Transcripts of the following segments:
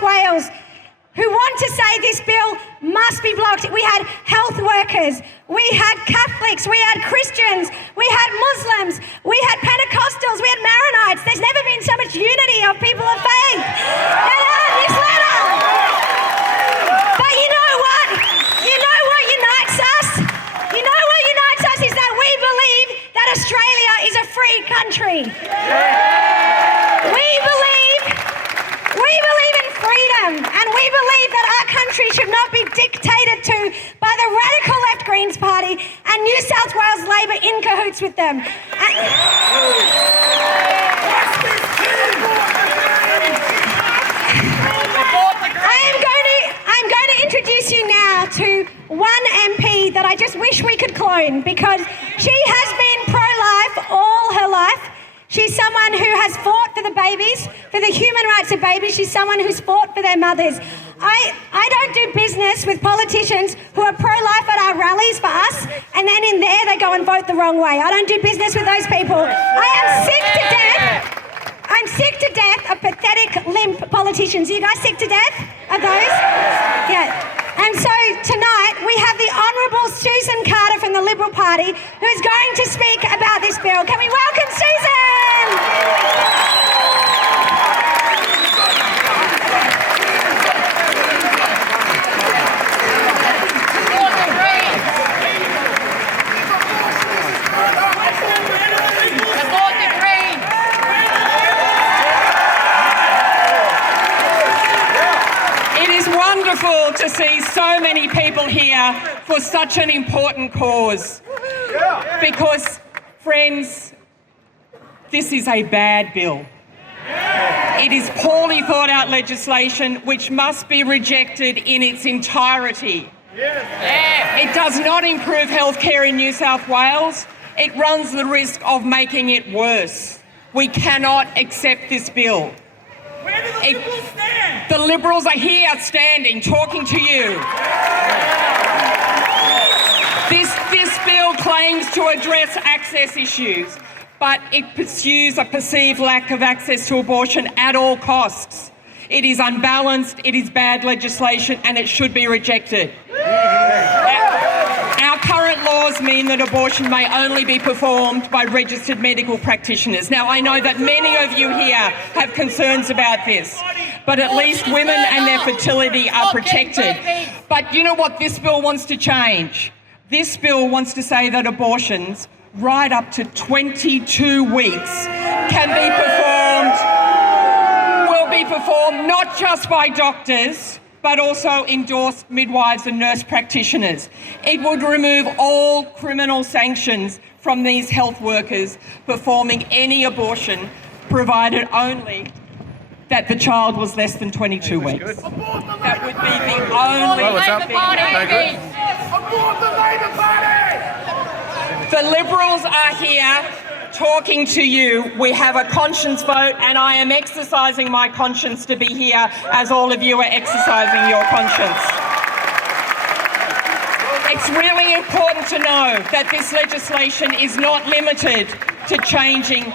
South Wales who want to say this bill must be blocked. We had health workers, we had Catholics, we had Christians, we had Muslims, we had Pentecostals, we had Maronites. There's never been so much unity of people of faith in this letter. But you know what? You know what unites us? You know what unites us is that we believe that Australia is a free country. We believe in freedom, and we believe that our country should not be dictated to by the radical left Greens Party and New South Wales Labor in cahoots with them. I'm going to introduce you now to one MP that I just wish we could clone, because she has been pro-life all her life. She's someone who has fought for the babies, for the human rights of babies. She's someone who's fought for their mothers. I don't do business with politicians who are pro-life at our rallies for us, and then in there they go and vote the wrong way. I don't do business with those people. I am sick to death. I'm sick to death of pathetic, limp politicians. Are you guys sick to death of those? Yeah. And so tonight we have the Honourable Susan Carter from the Liberal Party, who's going to speak about this bill. Can we welcome Susan? Wonderful to see so many people here for such an important cause. Because, friends, this is a bad bill. It is poorly thought out legislation which must be rejected in its entirety. It does not improve healthcare in New South Wales. It runs the risk of making it worse. We cannot accept this bill. Where do the Liberals stand? The Liberals are here standing, talking to you. This bill claims to address access issues, but it pursues a perceived lack of access to abortion at all costs. It is unbalanced, it is bad legislation, and it should be rejected. Our current laws mean that abortion may only be performed by registered medical practitioners. Now, I know that many of you here have concerns about this, but at least women and their fertility are protected. But you know what this bill wants to change? This bill wants to say that abortions right up to 22 weeks will be performed not just by doctors, but also endorsed midwives and nurse practitioners. It would remove all criminal sanctions from these health workers performing any abortion, provided only that the child was less than 22 weeks. That would be the only thing. The Liberals are here talking to you. We have a conscience vote, and I am exercising my conscience to be here as all of you are exercising your conscience. It's really important to know that this legislation is not limited to changing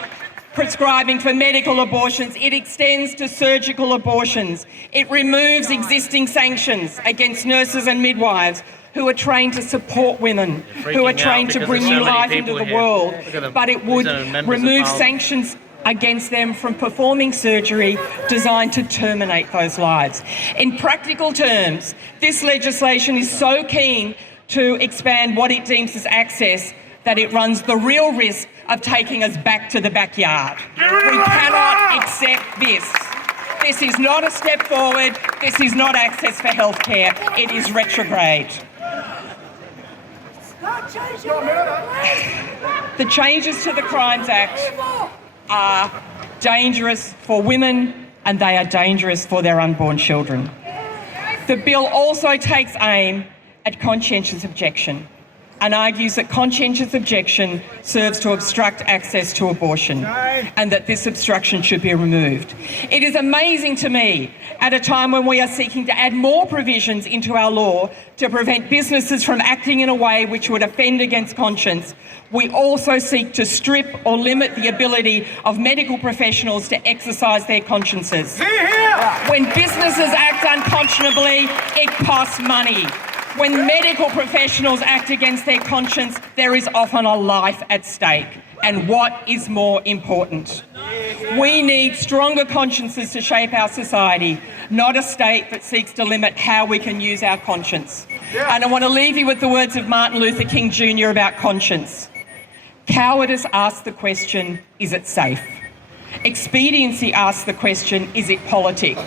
prescribing for medical abortions. It extends to surgical abortions. It removes existing sanctions against nurses and midwives who are trained to support women, who are trained to bring new life into the world. But it would remove sanctions against them from performing surgery designed to terminate those lives. In practical terms, this legislation is so keen to expand what it deems as access that it runs the real risk of taking us back to the backyard. We cannot accept this. This is not a step forward. This is not access for healthcare. It is retrograde. The changes to the Crimes Act are dangerous for women, and they are dangerous for their unborn children. The bill also takes aim at conscientious objection, and argues that conscientious objection serves to obstruct access to abortion and that this obstruction should be removed. It is amazing to me, at a time when we are seeking to add more provisions into our law to prevent businesses from acting in a way which would offend against conscience, we also seek to strip or limit the ability of medical professionals to exercise their consciences. When businesses act unconscionably, it costs money. When medical professionals act against their conscience, there is often a life at stake. And what is more important? We need stronger consciences to shape our society, not a state that seeks to limit how we can use our conscience. And I want to leave you with the words of Martin Luther King Jr. about conscience. Cowardice asks the question, is it safe? Expediency asks the question, is it politic?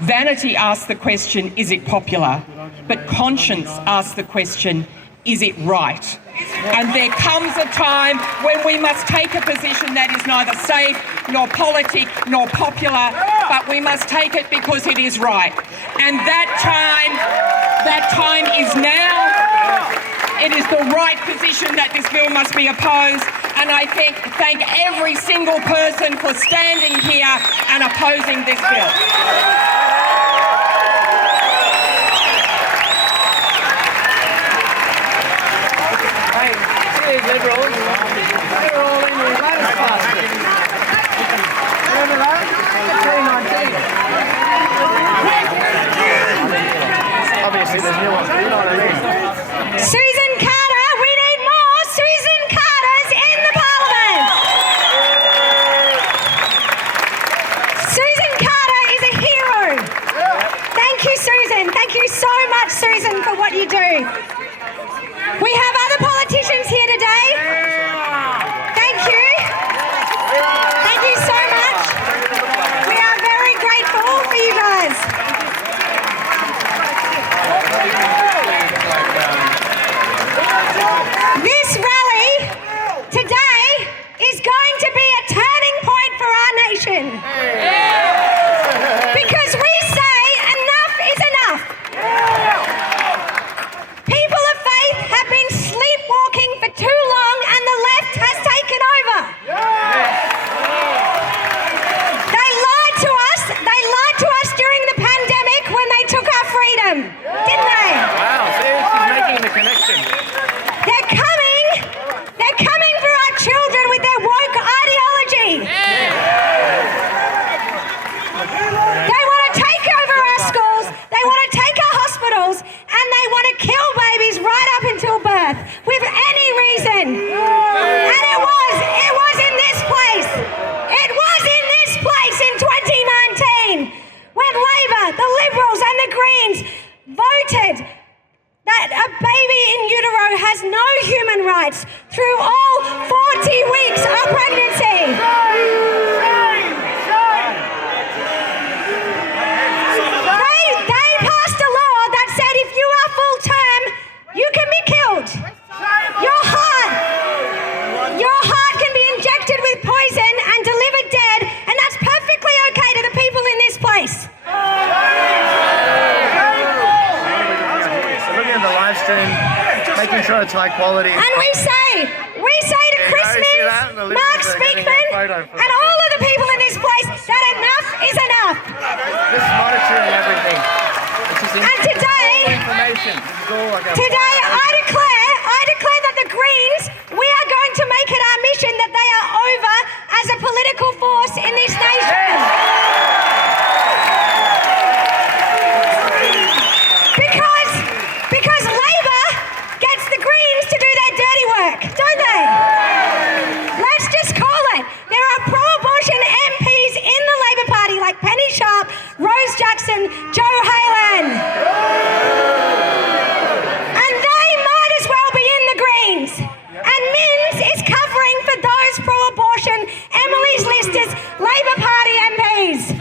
Vanity asks the question, is it popular? But conscience asks the question, is it right? And there comes a time when we must take a position that is neither safe, nor politic, nor popular, but we must take it because it is right. And that time is now. It is the right position that this bill must be opposed, and I thank every single person for standing here and opposing this bill. Liberals, they're all in the latest basket. Remember that? 319. Obviously, there's new ones. You know what I mean? Susan Carter, we need more Susan Carters in the Parliament. Susan Carter is a hero. Thank you, Susan. Thank you so much, Susan, for what you do. We have other politicians here today. Thank you. Thank you so much. We are very grateful for you guys. This rally today is going to be a turning point for our nation. Because we say enough is enough. People of faith have been sleepwalking for too long and the left has taken over. They lied to us. They lied to us during the pandemic when they took our freedom, didn't they? Wow, see, she's making the connection. They're coming for our children with their woke ideology. They want to take over our schools, they want to take our hospitals, and they want to kill babies right up until birth with any reason. And it was in this place. It was in this place in 2019 when Labor, the Liberals and the Greens voted that a baby in utero has no human rights through all 40 weeks of pregnancy. They passed a law that said if you are full term, you can be killed. Your heart can be injected with poison and delivered dead, and that's perfectly okay to the people in this place. So looking at the live stream, making sure it's high quality. And we say to Chris Minns, Mark Speakman, and all of the people in this place that enough is enough. This is monitoring everything. And today I declare that the Greens, we are going to make it our mission that they are over as a political force in this nation. Because Labor gets the Greens to do their dirty work, don't they? Let's just call it. There are pro-abortion MPs in the Labor Party like Penny Sharp, Rose Jackson, Joe Halen. And they might as well be in the Greens. And Minns is covering for those pro-abortion Emily's Listers Labor Party MPs.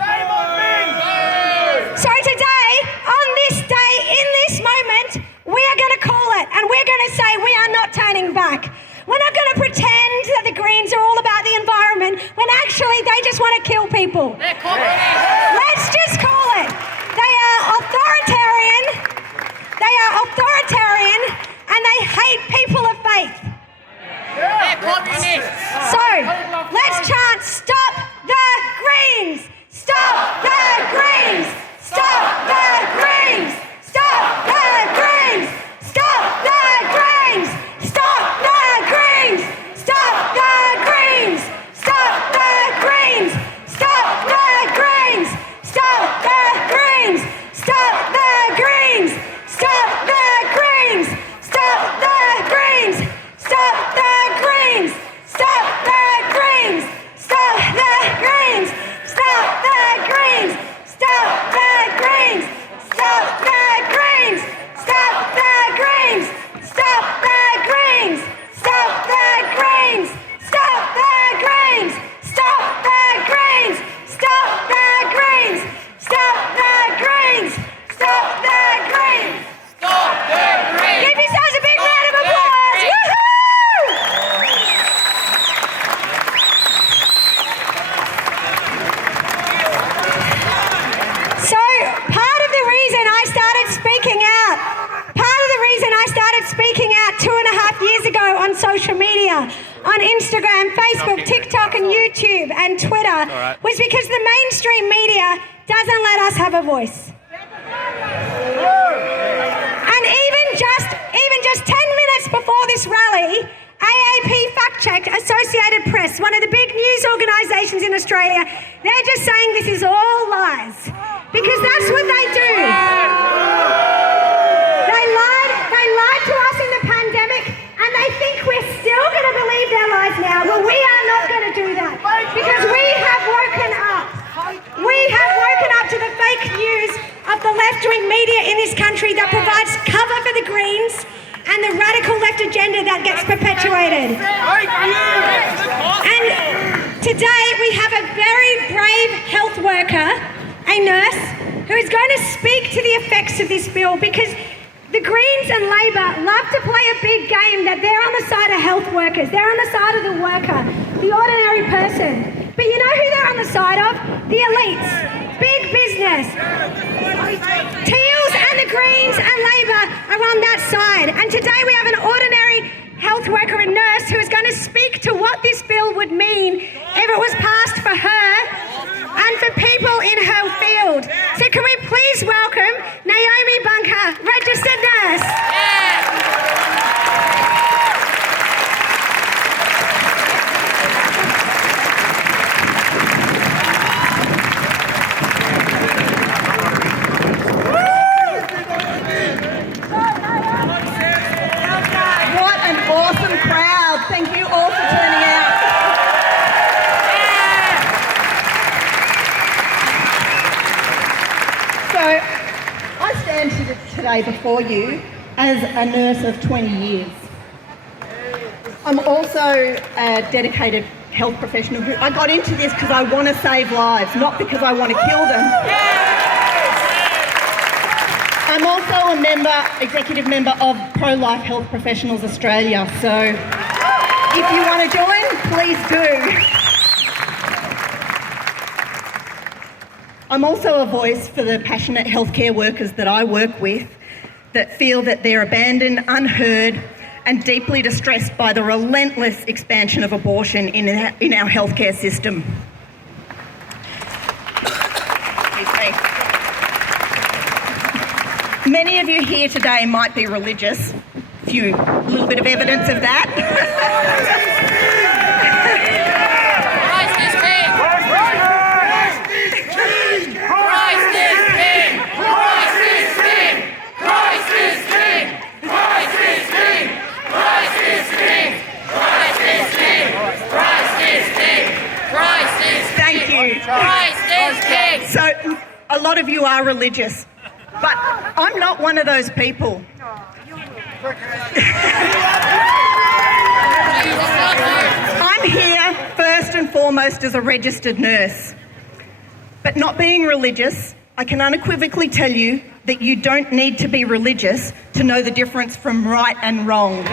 So today, on this day, in this moment, we are going to call it and we're going to say we are not turning back. We're not going to pretend that the Greens are all about the environment when actually they just want to kill people. Let's just call it. They are authoritarian and they hate people of faith. on Instagram, Facebook, TikTok and YouTube and Twitter was because the mainstream media doesn't let us have a voice. And even just 10 minutes before this rally, AAP fact-checked Associated Press, one of the big news organisations in Australia. They're just saying this is all lies because that's what they do. They lied to us in the pandemic and they think we're still going to believe their lies now. Well, we are not going to do that because we have woken up. We have woken up to the fake news of the left-wing media in this country that provides cover for the Greens and the radical left agenda that gets perpetuated. And today we have a very brave health worker, a nurse, who is going to speak to the effects of this bill because the Greens and Labor love to play a big game that they're on the side of health workers, they're on the side of the worker, the ordinary person. But you know who they're on the side of? The elites, big business. Teals and the Greens and Labor are on that side. And today we have an ordinary health worker and nurse who is going to speak to what this bill would mean if it was passed for her and for people in her field. So can we please welcome Naomi Bunker, registered nurse. Awesome crowd. Thank you all for turning out. So, I stand here today before you as a nurse of 20 years. I'm also a dedicated health professional who I got into this because I want to save lives, not because I want to kill them. I'm also a executive member of Pro-Life Health Professionals Australia, so if you want to join, please do. I'm also a voice for the passionate healthcare workers that I work with that feel that they're abandoned, unheard, and deeply distressed by the relentless expansion of abortion in our healthcare system. Many of you here today might be religious. A little bit of evidence of that. Christ is king! Christ is king! Christ is king! Christ is king! Christ is king! Christ is king! Christ is king! Christ is king! Christ is king! Thank you. Christ is king! So, a lot of you are religious. But I'm not one of those people. I'm here first and foremost as a registered nurse. But not being religious, I can unequivocally tell you that you don't need to be religious to know the difference from right and wrong.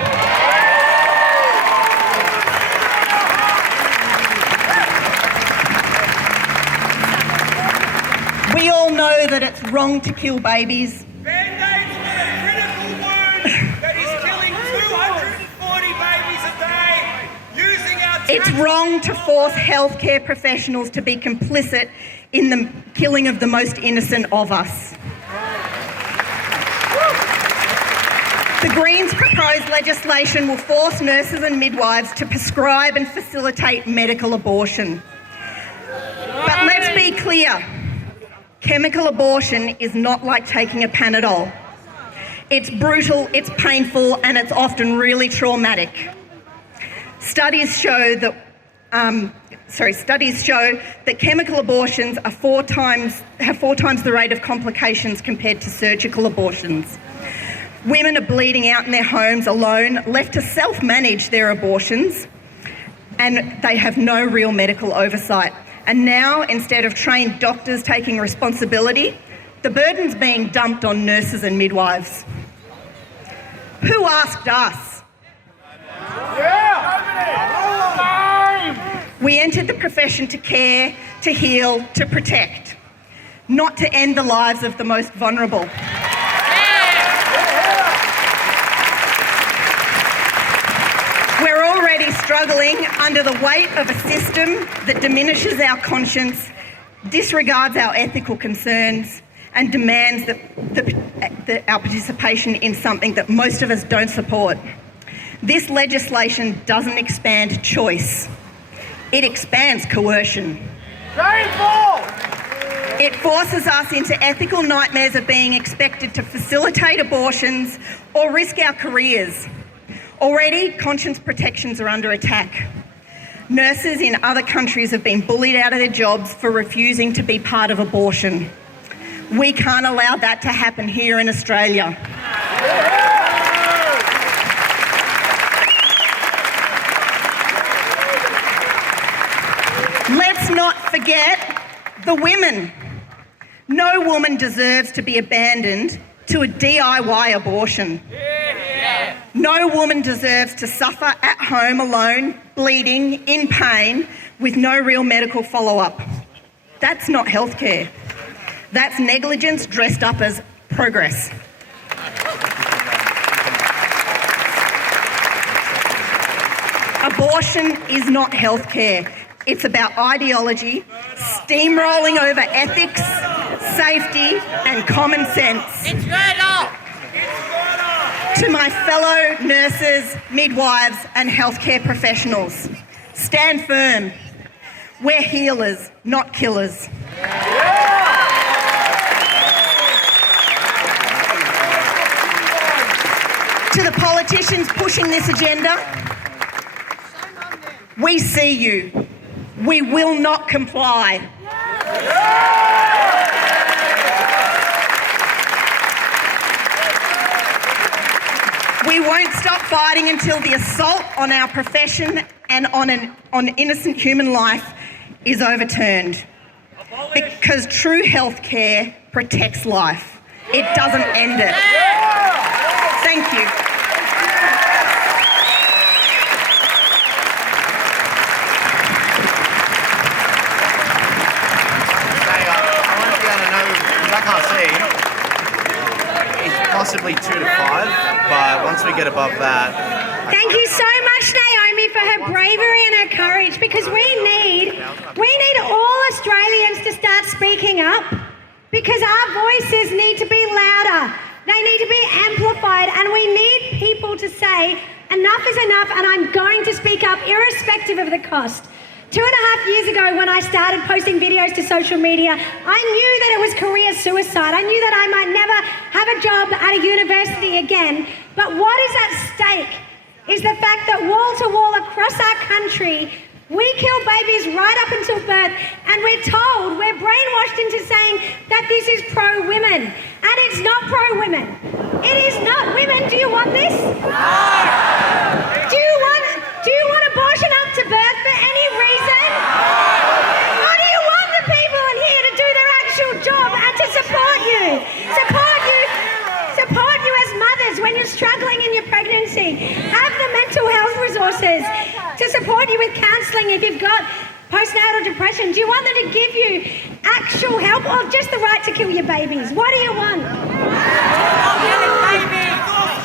We all know that it's wrong to kill babies. Band-Aids for a critical wound that is killing 240 babies a day using our... It's wrong to force healthcare professionals to be complicit in the killing of the most innocent of us. The Greens' proposed legislation will force nurses and midwives to prescribe and facilitate medical abortion. But let's be clear. Chemical abortion is not like taking a Panadol. It's brutal, it's painful, and it's often really traumatic. Studies show that chemical abortions are have four times the rate of complications compared to surgical abortions. Women are bleeding out in their homes alone, left to self-manage their abortions, and they have no real medical oversight. And now, instead of trained doctors taking responsibility, the burden's being dumped on nurses and midwives. Who asked us? We entered the profession to care, to heal, to protect, not to end the lives of the most vulnerable. We're already struggling under the weight of a system that diminishes our conscience, disregards our ethical concerns, and demands that our participation in something that most of us don't support. This legislation doesn't expand choice. It expands coercion. Shameful! It forces us into ethical nightmares of being expected to facilitate abortions or risk our careers. Already, conscience protections are under attack. Nurses in other countries have been bullied out of their jobs for refusing to be part of abortion. We can't allow that to happen here in Australia. Let's not forget the women. No woman deserves to be abandoned to a DIY abortion. No woman deserves to suffer at home alone, bleeding, in pain, with no real medical follow-up. That's not healthcare. That's negligence dressed up as progress. Abortion is not healthcare. It's about ideology, steamrolling over ethics, safety, and common sense. It's murder! To my fellow nurses, midwives, and healthcare professionals, stand firm. We're healers, not killers. To the politicians pushing this agenda, we see you. We will not comply. We won't stop fighting until the assault on our profession and on innocent human life is overturned. Because true health care protects life. It doesn't end it. Thank you. I can't see. It's possibly 2 to 5, but once we get above that... Thank you so much, Naomi, for her bravery and her courage, because we need all Australians to start speaking up, because our voices need to be louder. They need to be amplified, and we need people to say, enough is enough, and I'm going to speak up irrespective of the cost. 2.5 years ago, when I started posting videos to social media, I knew that it was career suicide. I knew that I might never have a job at a university again. But what is at stake is the fact that wall to wall across our country, we kill babies right up until birth, and we're brainwashed into saying that this is pro-women. And it's not pro-women. It is not. Women, do you want this? Do you want abortion up to birth for any reason? Or do you want the people in here to do their actual job and to support you? Support you as mothers when you're struggling in your pregnancy. Have the mental health resources to support you with counselling if you've got postnatal depression. Do you want them to give you actual help, or just the right to kill your babies? What do you want?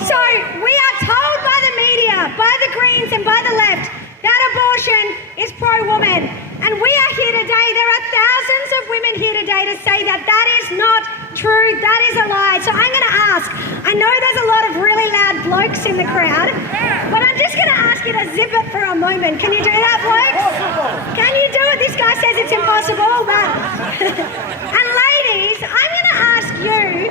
So we are told by the media, by the Greens and by the left, that abortion is pro-woman. And we are here today, there are thousands of women here today to say that that is not true, that is a lie. So I'm going to ask, I know there's a lot of really loud blokes in the crowd, but I'm just going to ask you to zip it for a moment. Can you do that, blokes? Can you do it? This guy says it's impossible, but... And ladies, I'm going to ask you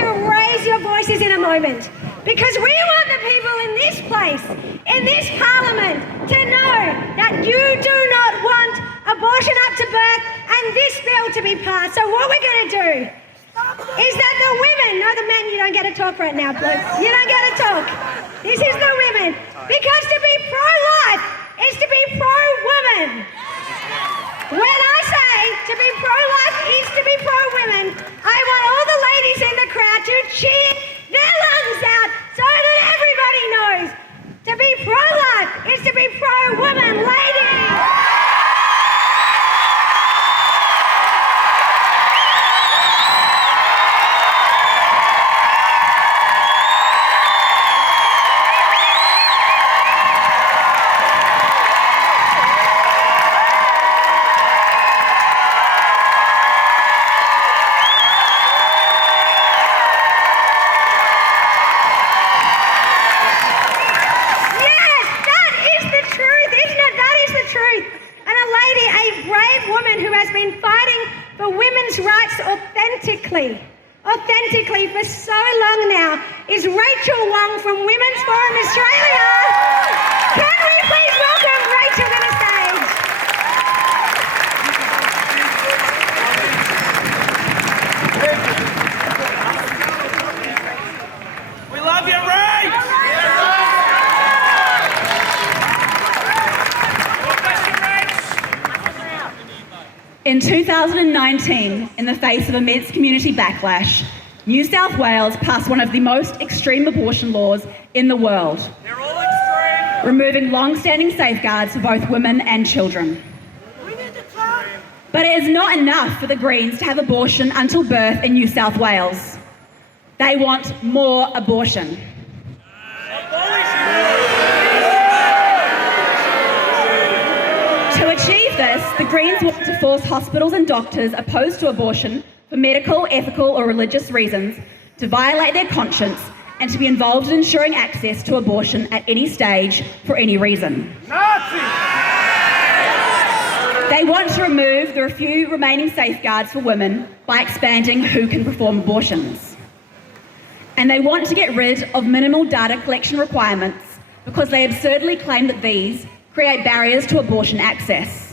to raise your voices in a moment, because we want the people in this place, in this parliament, to know that you do not want abortion up to birth and this bill to be passed. So what we're going to do is that the women, no, the men, you don't get to talk right now, blokes. You don't get to talk. This is the women. Because to be pro-life is to be pro-woman. When I say to be pro-life is to be pro-women, I want all the ladies in the crowd to cheer their lungs out so that everybody knows to be pro-life is to be pro-woman. Ladies! brave woman who has been fighting for women's rights authentically for so long now, is Rachel Wong from Women's Forum Australia. Can we please welcome Rachel to the stage? We love you, Ray! In 2019, in the face of immense community backlash, New South Wales passed one of the most extreme abortion laws in the world, They're all extreme. removing long-standing safeguards for both women and children. But it is not enough for the Greens to have abortion until birth in New South Wales. They want more abortion. To achieve this, the Greens want to force hospitals and doctors opposed to abortion for medical, ethical or religious reasons to violate their conscience and to be involved in ensuring access to abortion at any stage for any reason. They want to remove the few remaining safeguards for women by expanding who can perform abortions. And they want to get rid of minimal data collection requirements because they absurdly claim that these create barriers to abortion access.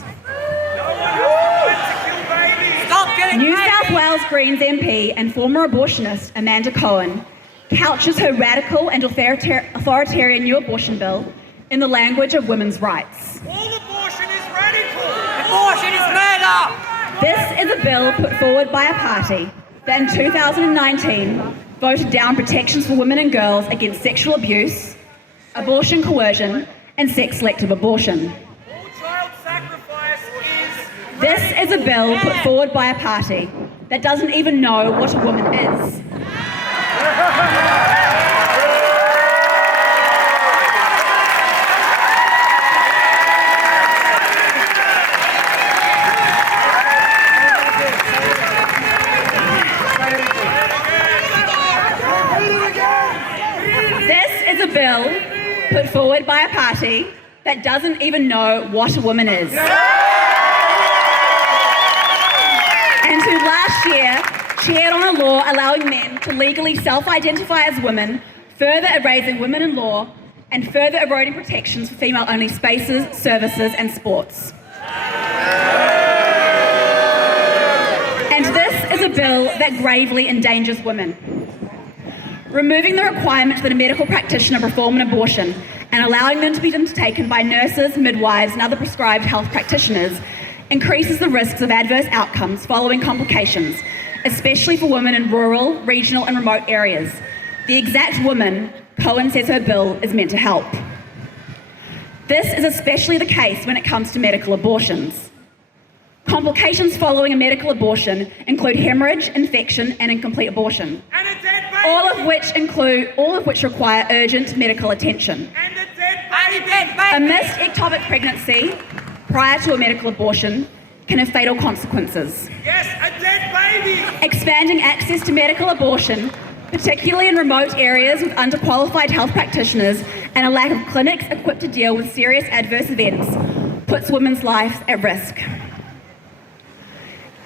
New South Wales Greens MP and former abortionist Amanda Cohen couches her radical and authoritarian new abortion bill in the language of women's rights. All abortion is radical. Abortion is murder! This is a bill put forward by a party that in 2019 voted down protections for women and girls against sexual abuse, abortion coercion, and sex-selective abortion. All child sacrifice is This is a bill put forward by a party that doesn't even know what a woman is. This is a bill put forward by a party that doesn't even know what a woman is. And who last year cheered on a law allowing men to legally self-identify as women, further erasing women in law and further eroding protections for female-only spaces, services and sports. And this is a bill that gravely endangers women. Removing the requirement that a medical practitioner perform an abortion and allowing them to be undertaken by nurses, midwives and other prescribed health practitioners increases the risks of adverse outcomes following complications, especially for women in rural, regional and remote areas. The exact woman Cohen says her bill is meant to help. This is especially the case when it comes to medical abortions. Complications following a medical abortion include hemorrhage, infection and incomplete abortion, and a dead baby. all of which require urgent medical attention. And a dead And a baby. dead A baby! missed ectopic pregnancy prior to a medical abortion can have fatal consequences. Yes, a dead baby. Expanding access to medical abortion, particularly in remote areas with underqualified health practitioners and a lack of clinics equipped to deal with serious adverse events, puts women's lives at risk.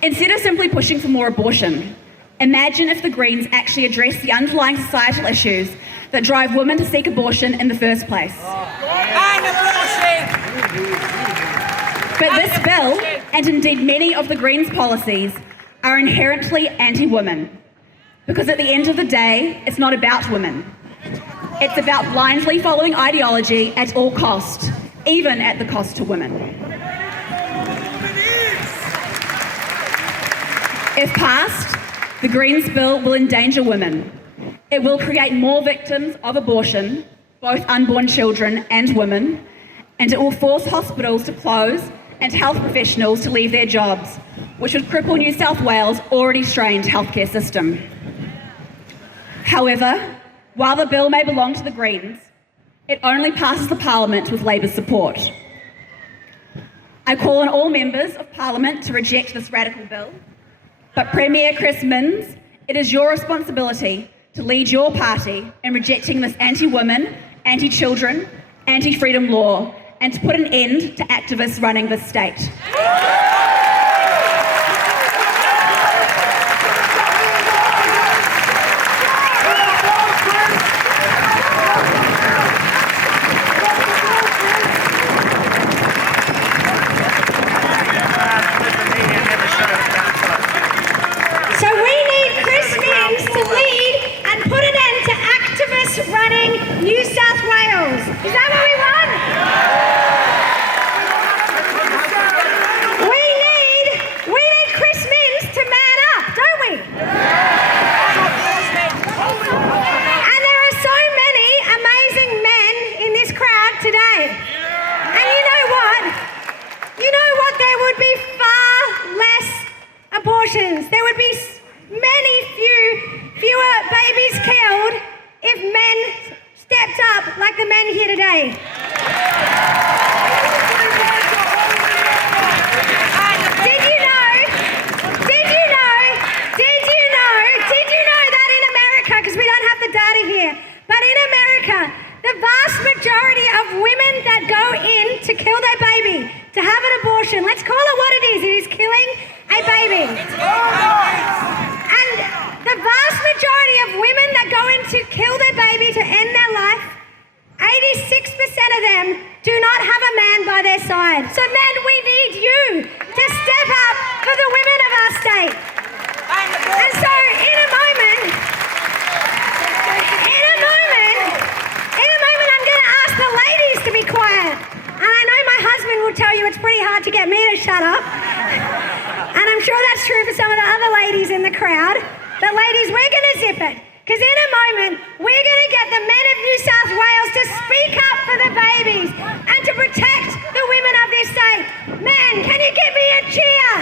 Instead of simply pushing for more abortion, imagine if the Greens actually address the underlying societal issues that drive women to seek abortion in the first place. And abortion! But this bill, and indeed many of the Greens' policies, are inherently anti-women. Because at the end of the day, it's not about women. It's about blindly following ideology at all cost, even at the cost to women. If passed, the Greens bill will endanger women. It will create more victims of abortion, both unborn children and women, and it will force hospitals to close and health professionals to leave their jobs, which would cripple New South Wales' already strained healthcare system. However, while the bill may belong to the Greens, it only passes the Parliament with Labor's support. I call on all members of Parliament to reject this radical bill. But Premier Chris Minns, it is your responsibility to lead your party in rejecting this anti-women, anti-children, anti-freedom law and to put an end to activists running this state. would be far less abortions. There would be fewer babies killed if men stepped up like the men here today. Did you know that in America, because we don't have the data here, but in America, the vast majority of women that go in to kill their baby, to have an abortion, let's call it what it is killing a baby. And the vast majority of women that go in to kill their baby to end their life, 86% of them do not have a man by their side. So men, we need you to step up for the women of our state. And so in a moment, I'm going to ask the ladies to be quiet. And I know my husband will tell you it's pretty hard to get me to shut up. And I'm sure that's true for some of the other ladies in the crowd. But ladies, we're going to zip it. Because in a moment, we're going to get the men of New South Wales to speak up for the babies and to protect the women of this state. Men, can you give me a cheer?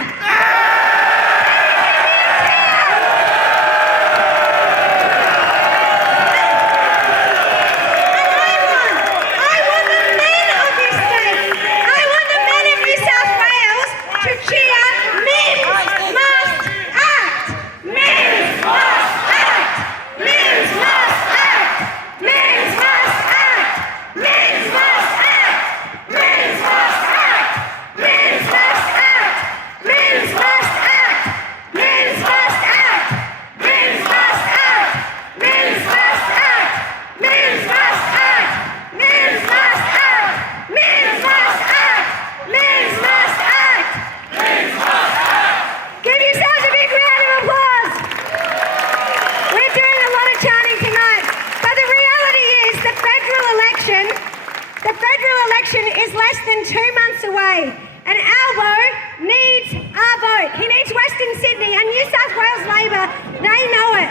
Is less than 2 months away, and Albo needs our vote. He needs Western Sydney, and New South Wales Labor, they know it.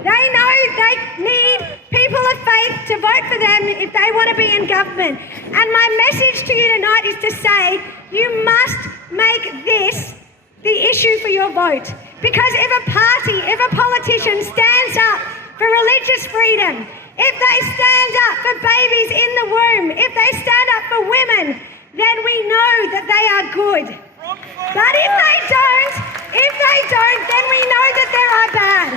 They know they need people of faith to vote for them if they want to be in government. And my message to you tonight is to say, you must make this the issue for your vote. Because if a politician stands up for religious freedom, if they stand up for babies in the womb, if they stand up for women, then we know that they are good. But if they don't, then we know that they are bad.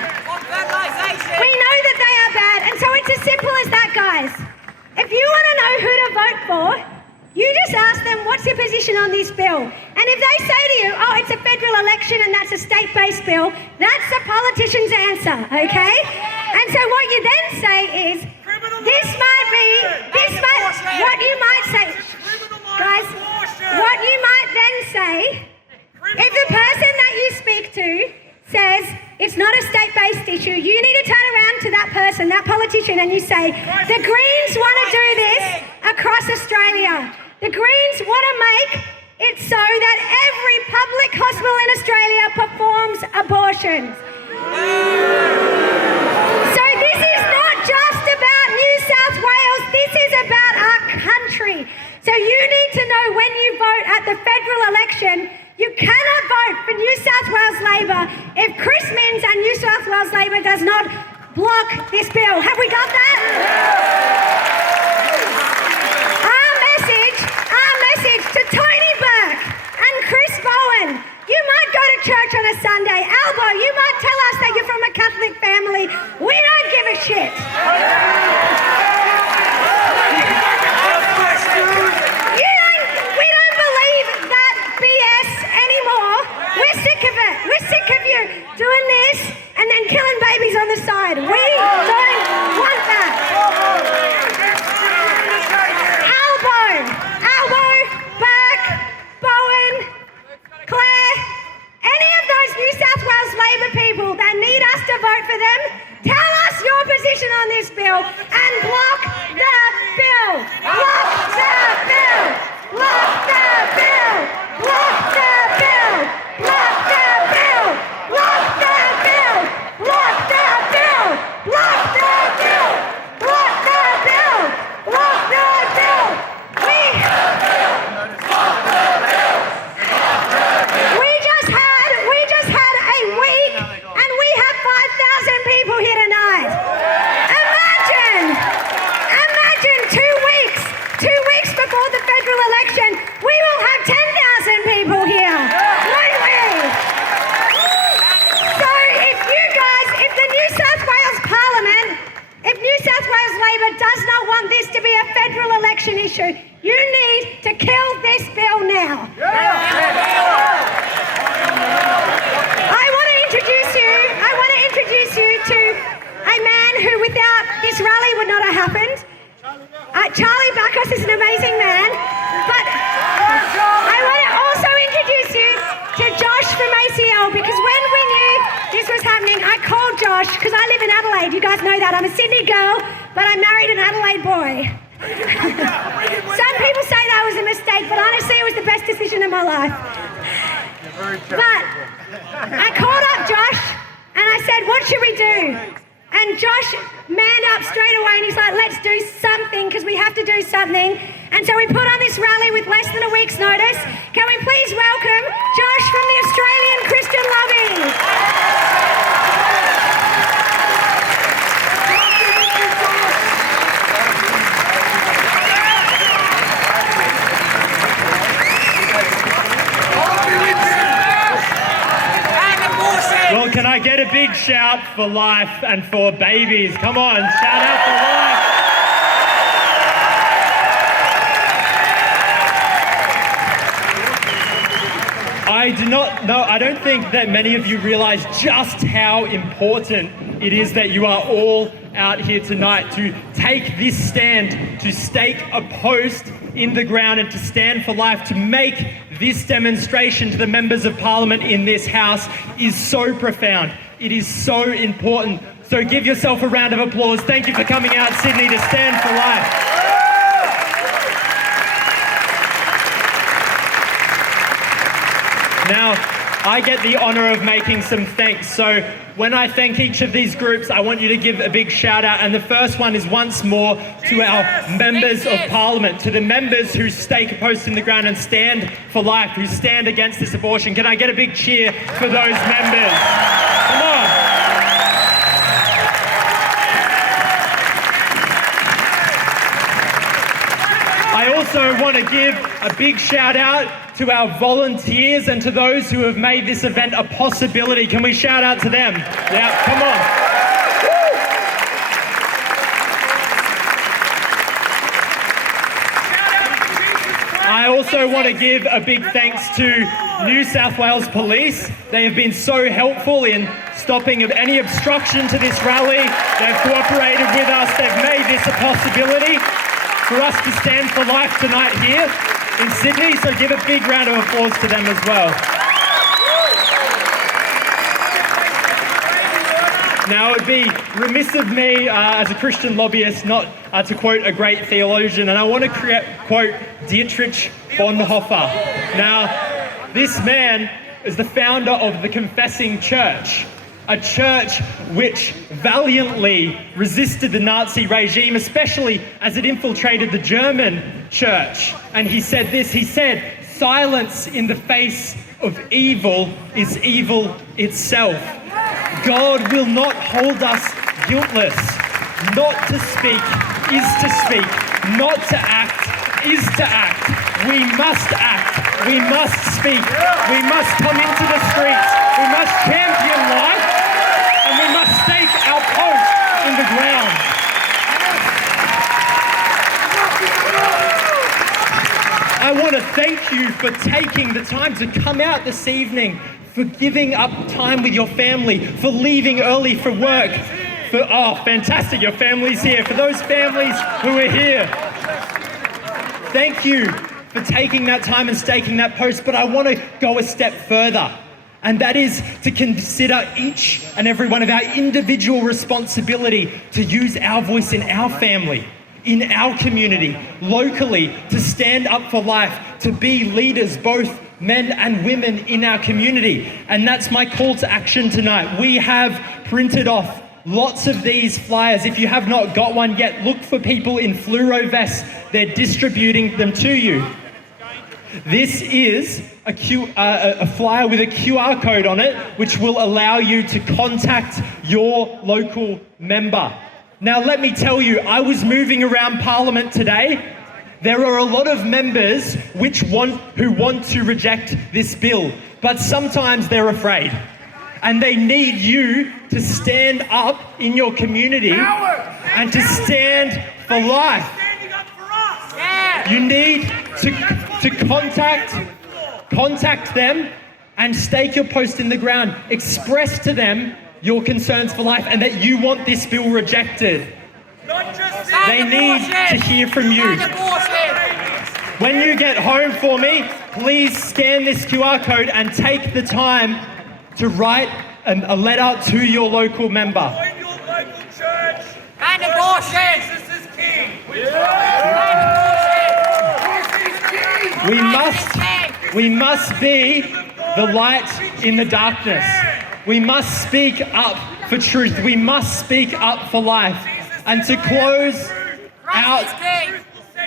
We know that they are bad. And so it's as simple as that, guys. If you want to know who to vote for, you just ask them, what's your position on this bill? And if they say to you, oh, it's a federal election and that's a state-based bill, that's the politician's answer, okay? And so what you then say is, what you might say, guys, what you might then say, if the person that you speak to says it's not a state-based issue, you need to turn around to that person, that politician, and you say, the Greens want to do this across Australia. The Greens want to make it so that every public hospital in Australia performs abortions. So this is not just about New South Wales, this is about our country. So you need to know when you vote at the federal election, you cannot vote for New South Wales Labor if Chris Minns and New South Wales Labor does not block this bill. Have we got that? Our message to Tony Burke and Chris Bowen. You might go to church on a Sunday. Albo, you might tell us that you're from a Catholic family. We don't give a shit. We don't believe that BS anymore. We're sick of it. We're sick of you doing this and then killing babies on the side. We don't want that. Albo, Burke, Bowen, Claire, any of those New South Wales Labor people that need us to vote for them, tell us your position on this bill and block the bill. Block the bill. Block the bill. Block the bill. Block the bill. Block the bill. Block the bill. Block the bill. Block the bill. Block the bill. issue. You need to kill this bill now. I want to introduce you to a man who without this rally would not have happened. Charlie Bacchus is an amazing man, but I want to also introduce you to Josh from ACL, because when we knew this was happening, I called Josh, because I live in Adelaide. You guys know that. I'm a Sydney girl, but I married an Adelaide boy. Some people say that was a mistake, but honestly it was the best decision of my life. But I called up Josh and I said, what should we do? And Josh manned up straight away and he's like, let's do something, because we have to do something. And so we put on this rally with less than a week's notice. Can we please welcome Josh from the Australian Christian Lobby? Well, can I get a big shout for life and for babies? Come on, shout out for life. I don't think that many of you realize just how important it is that you are all out here tonight to take this stand, to stake a post in the ground and to stand for life, to make this demonstration to the members of Parliament in this House is so profound. It is so important. So give yourself a round of applause. Thank you for coming out, Sydney, to stand for life. Now, I get the honour of making some thanks. So when I thank each of these groups, I want you to give a big shout out. And the first one is once more to our members of Parliament, to the members who stake a post in the ground and stand for life, who stand against this abortion. Can I get a big cheer for those members? Come on. I also want to give a big shout out to our volunteers and to those who have made this event a possibility. Can we shout out to them? Yeah, come on. I also want to give a big thanks to New South Wales Police. They have been so helpful in stopping of any obstruction to this rally. They've cooperated with us. They've made this a possibility for us to stand for life tonight here in Sydney, so give a big round of applause to them as well. Now, it would be remiss of me as a Christian lobbyist not to quote a great theologian, and I want to quote Dietrich Bonhoeffer. Now, this man is the founder of the Confessing Church, a church which valiantly resisted the Nazi regime, especially as it infiltrated the German church. And he said this, he said, "Silence in the face of evil is evil itself. God will not hold us guiltless. Not to speak is to speak. Not to act is to act. We must act. We must speak. We must come into the streets. We must champion life. And we must stake our post in the ground." I want to thank you for taking the time to come out this evening, for giving up time with your family, for leaving early for work. Fantastic, your family's here. For those families who are here, thank you for taking that time and staking that post. But I want to go a step further. And that is to consider each and every one of our individual responsibility to use our voice in our family, in our community, locally, to stand up for life, to be leaders, both men and women in our community. And that's my call to action tonight. We have printed off lots of these flyers. If you have not got one yet, look for people in fluoro vests. They're distributing them to you. This is a flyer with a QR code on it, which will allow you to contact your local member. Now, let me tell you, I was moving around Parliament today. There are a lot of members who want to reject this bill, but sometimes they're afraid. And they need you to stand up in your community and to stand for life. You need to contact them and stake your post in the ground. Express to them your concerns for life and that you want this bill rejected. Not just They need to hear from you. When you get home for me, please scan this QR code and take the time to write a letter to your local member. join your local church. And abortion. Jesus is king. We must be the light in the darkness. We must speak up for truth. We must speak up for life. And to close out,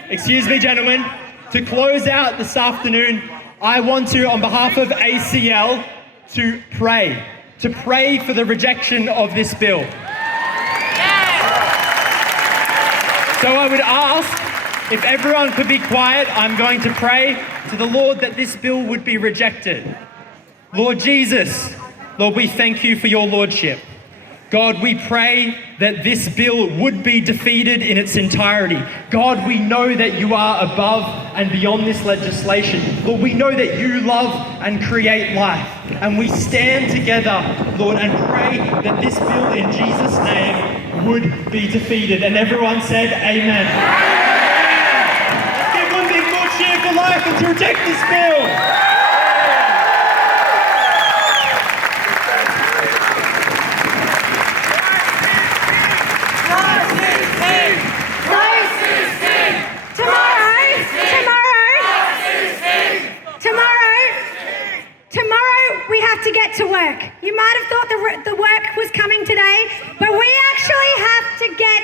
excuse me, gentlemen, to close out this afternoon, I want to, on behalf of ACL, to pray for the rejection of this bill. So I would ask if everyone could be quiet. I'm going to pray to the Lord that this bill would be rejected. Lord Jesus, Lord, we thank you for your lordship. God, we pray that this bill would be defeated in its entirety. God, we know that you are above and beyond this legislation. Lord, we know that you love and create life. And we stand together, Lord, and pray that this bill in Jesus' name would be defeated. And everyone said, amen. Let's give one big more cheer for life and to reject this bill. Tomorrow we have to get to work. You might have thought the work was coming today, but we actually have to get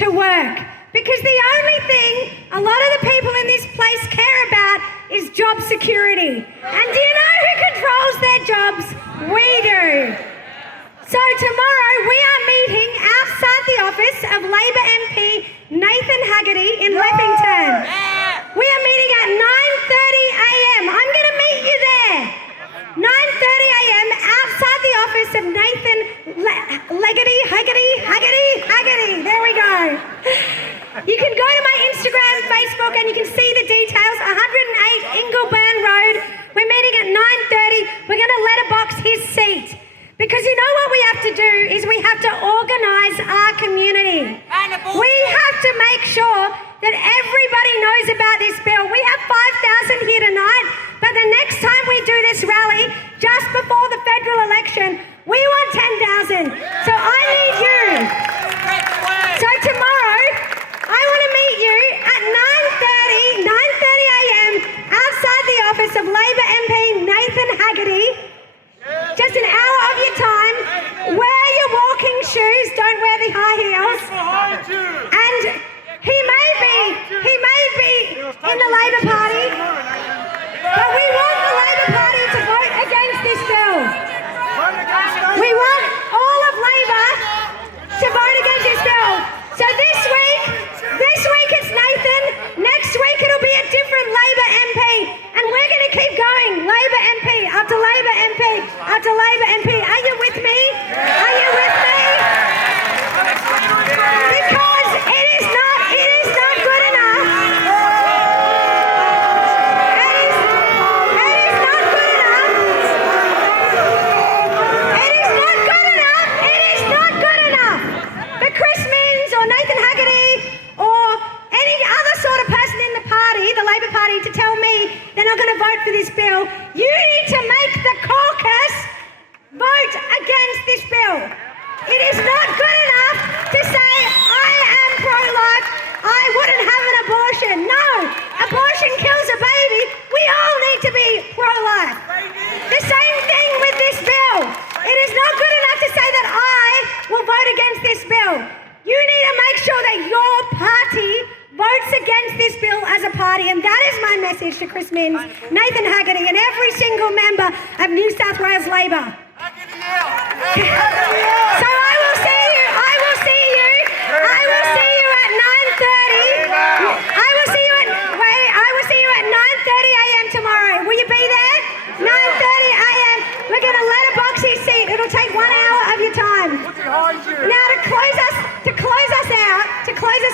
to work. Because the only thing a lot of the people in this place care about is job security. And do you know who controls their jobs? We do. So tomorrow we are meeting outside the office of Labor MP Nathan Haggerty in Leppington. We are meeting at 9:30 a.m. I'm going to meet you there. 9:30 a.m. outside the office of Nathan Haggerty. There we go. You can go to my Instagram, Facebook, and you can see the details. 108 Ingleburn Road. We're meeting at 9:30. We're going to letterbox his seat. Because you know what we have to do is we have to organise our community. We have to make sure that everybody knows about this bill. We have 5,000 here tonight, but the next time we do this rally, just before the federal election, we want 10,000. So I need you. So tomorrow, I want to meet you at 9:30 a.m. outside the office of Labor MP Nathan Haggerty. Just an hour of your time. Wear your walking shoes. Don't wear the high heels. And he may be in the Labor Party, but we want the Labor Party to vote against this bill. We want all of Labor to vote against this bill. So this week it's Nathan. Next week it'll be a different Labor MP. And we're going to keep going. Labor MP after Labor MP after Labor MP. Are you with me? Are you with me? Because it is not good enough. It is not good enough. It is not good enough. It is not good enough for Chris Minns or Nathan Haggerty or any other sort of person in the party, the Labor Party, to tell me they're not going to vote for this bill. You need to make the caucus vote against this bill. It is not good enough to say, I am pro-life, I wouldn't have an abortion. No, abortion kills a baby. We all need to be pro-life. The same thing with this bill. It is not good enough to say that I will vote against this bill. You need to make sure that your party votes against this bill as a party, and that is my message to Chris Minns, Nathan Haggerty, and every single member of New South Wales Labor. So I will see you at 9:30. I will see you at 9:30 a.m. tomorrow. Will you be there? 9:30 a.m. We're going to letterbox his seat. It'll take 1 hour of your time. Now to close us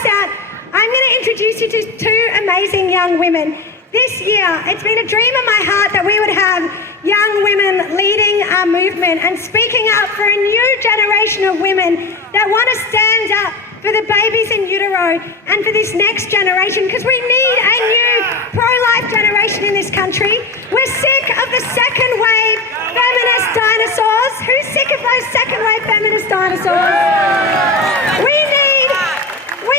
out, I'm going to introduce you to two amazing young women. This year, it's been a dream of my heart that we would have young women leading our movement and speaking up for a new generation of women that want to stand up for the babies in utero and for this next generation, because we need a new pro-life generation in this country. We're sick of the second wave feminist dinosaurs. Who's sick of those second wave feminist dinosaurs? We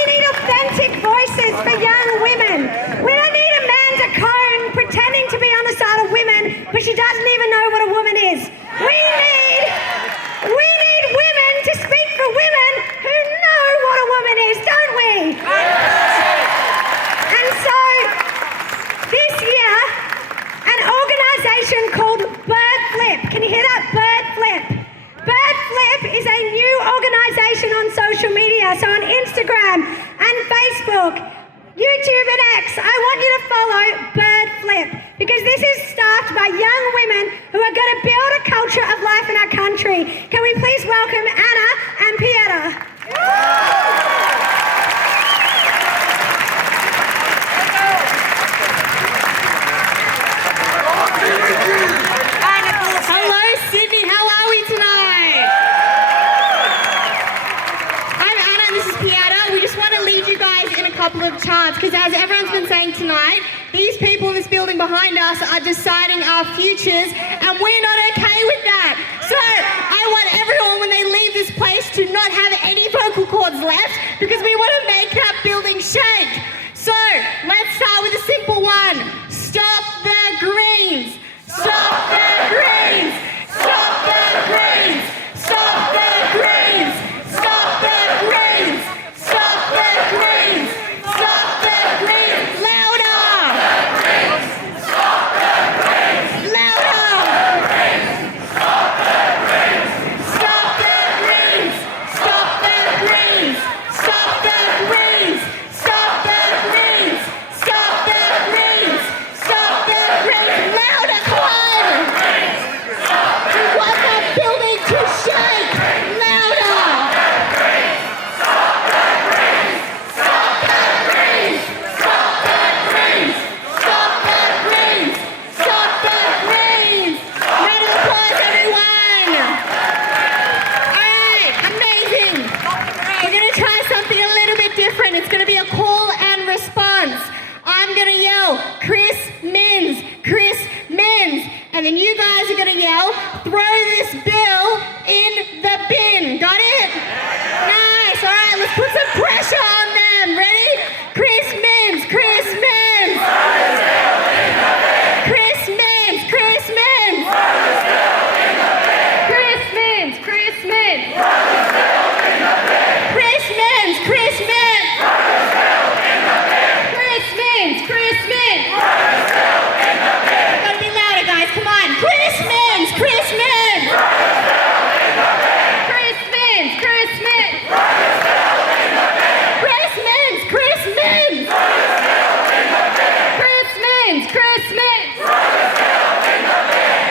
need authentic voices for young women. We don't need Amanda Cohn pretending to be on the side of women, but she doesn't even know what a woman is. We need women to speak for women who know what a woman is, don't we? And so, this year, an organisation called Bird Flip, can you hear that? Bird Flip. Bird Flip is a new organisation on social media, so on Instagram and Facebook, YouTube and X. I want you to follow Bird Flip, because this is staffed by young women who are going to build a culture of life in our country. Can we please welcome Anna and Pieta? Hello, Sydney. How are we tonight? I'm Anna and this is Pieta. We just want to lead you guys in a couple of charts, because as everyone's been saying tonight, these people in this building behind us are deciding our futures, and we're not okay with that. So I want everyone, when they leave this place, to not have any vocal cords left, because we want to make that building shake. So let's start with a simple one. Stop the Greens. Stop the Greens. Stop the Greens. Stop the Greens. Stop the Greens. Stop the Greens. Stop the Greens. Louder. Stop the Greens. Louder. Stop the Greens. Stop the Greens. Stop the Greens. Stop the Greens. Stop the Greens. Stop the Greens. Stop the Greens. Louder, come on. We want that building to shake. Louder. Stop the Greens. Stop the Greens. Stop the Greens. Stop the Greens. Stop the Greens. Round of applause, everyone. All right, amazing. We're going to try something a little bit different. It's going to be a call and response. I'm going to yell, Chris Minns, Chris Minns. And then you guys are going to yell, throw this bill in the bin. Got it? Nice. All right, let's put some pressure on them. Ready? Chris Minns, Chris Minns. Chris Minns, Chris Minns. Chris Minns, Chris Minns. Chris Minns, Chris Minns. Chris Minns, Chris Minns. Gotta be louder, guys. Come on. Chris Minns, Chris Minns. Chris Minns, Chris Minns. Chris Minns, Chris Minns. Chris Minns, Chris Minns.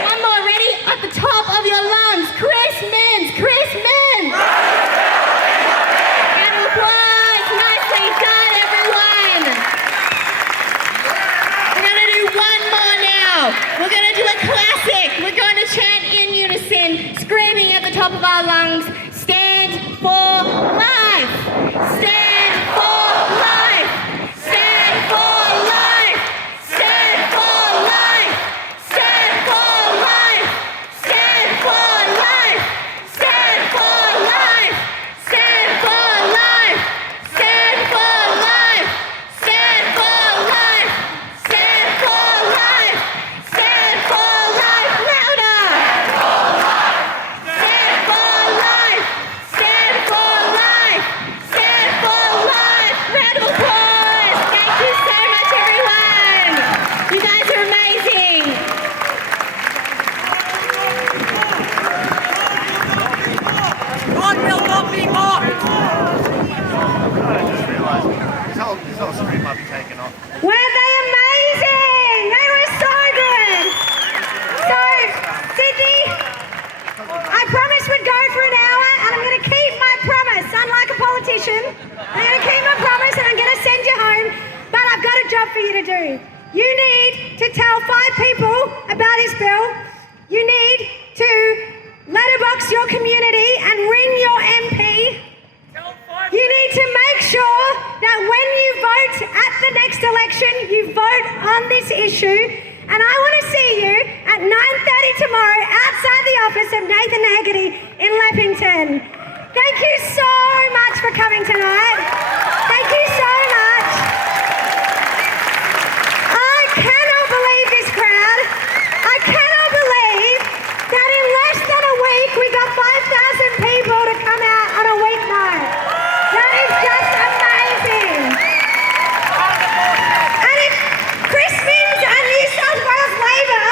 One more. Ready? At the top of your lungs. Chris Minns, Chris Minns. Round of applause. Nicely done, everyone. We're going to do one more now. We're going to do a classic. We're going to chant in unison, screaming at the top of our lungs, stand for life. Stand for life. Stand for life. Stand for life. Stand for life. Stand for life. Stand for life. Stand for life. Stand for life. Stand for life. Stand for life. Stand for life. Louder. Stand for life. Stand for for you to do. You need to tell 5 people about this bill. You need to letterbox your community and ring your MP. You need to make sure that when you vote at the next election, you vote on this issue. And I want to see you at 9:30 tomorrow outside the office of Nathan Haggerty in Leppington. Thank you so much for coming tonight. Thank you so much. I cannot believe this crowd. I cannot believe that in less than a week we got 5,000 people to come out on a weeknight. That is just amazing. And if Chris Minns and New South Wales Labor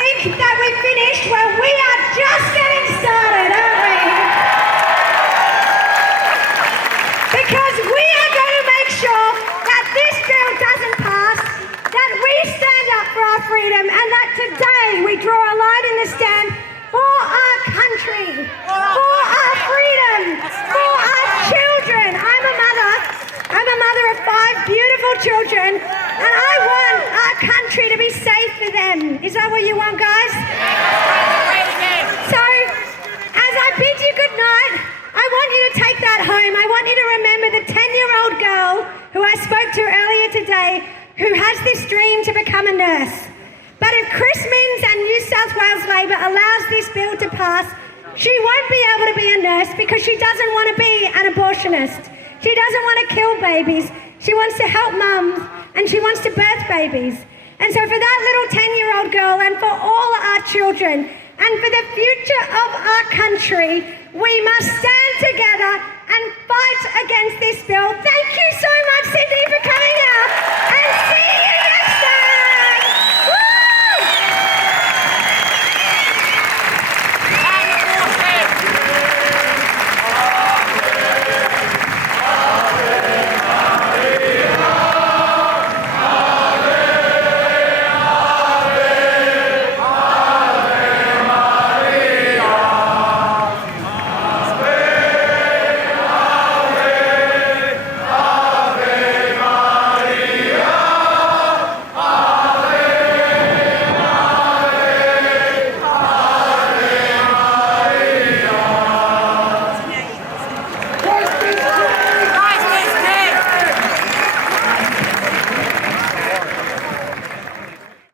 think that we've finished, well, we are just getting started, aren't we? Because we are going to make sure that this bill doesn't pass, that we stand up for our freedom, and that today we draw a line in the sand for our country, for our freedom, for our children. I'm a mother of 5 beautiful children, and I want our country to be safe for them. Is that what you want, guys? So, as I bid you good night, I want you to take that home. I want you to remember the 10-year-old girl who I spoke to earlier today who has this dream to become a nurse. But if Chris Minns and New South Wales Labor allows this bill to pass, she won't be able to be a nurse because she doesn't want to be an abortionist. She doesn't want to kill babies. She wants to help mums and she wants to birth babies. And so for that little 10-year-old girl and for all our children and for the future of our country, we must stand together and fight against this bill. Thank you so much, Sydney, for coming out, and see you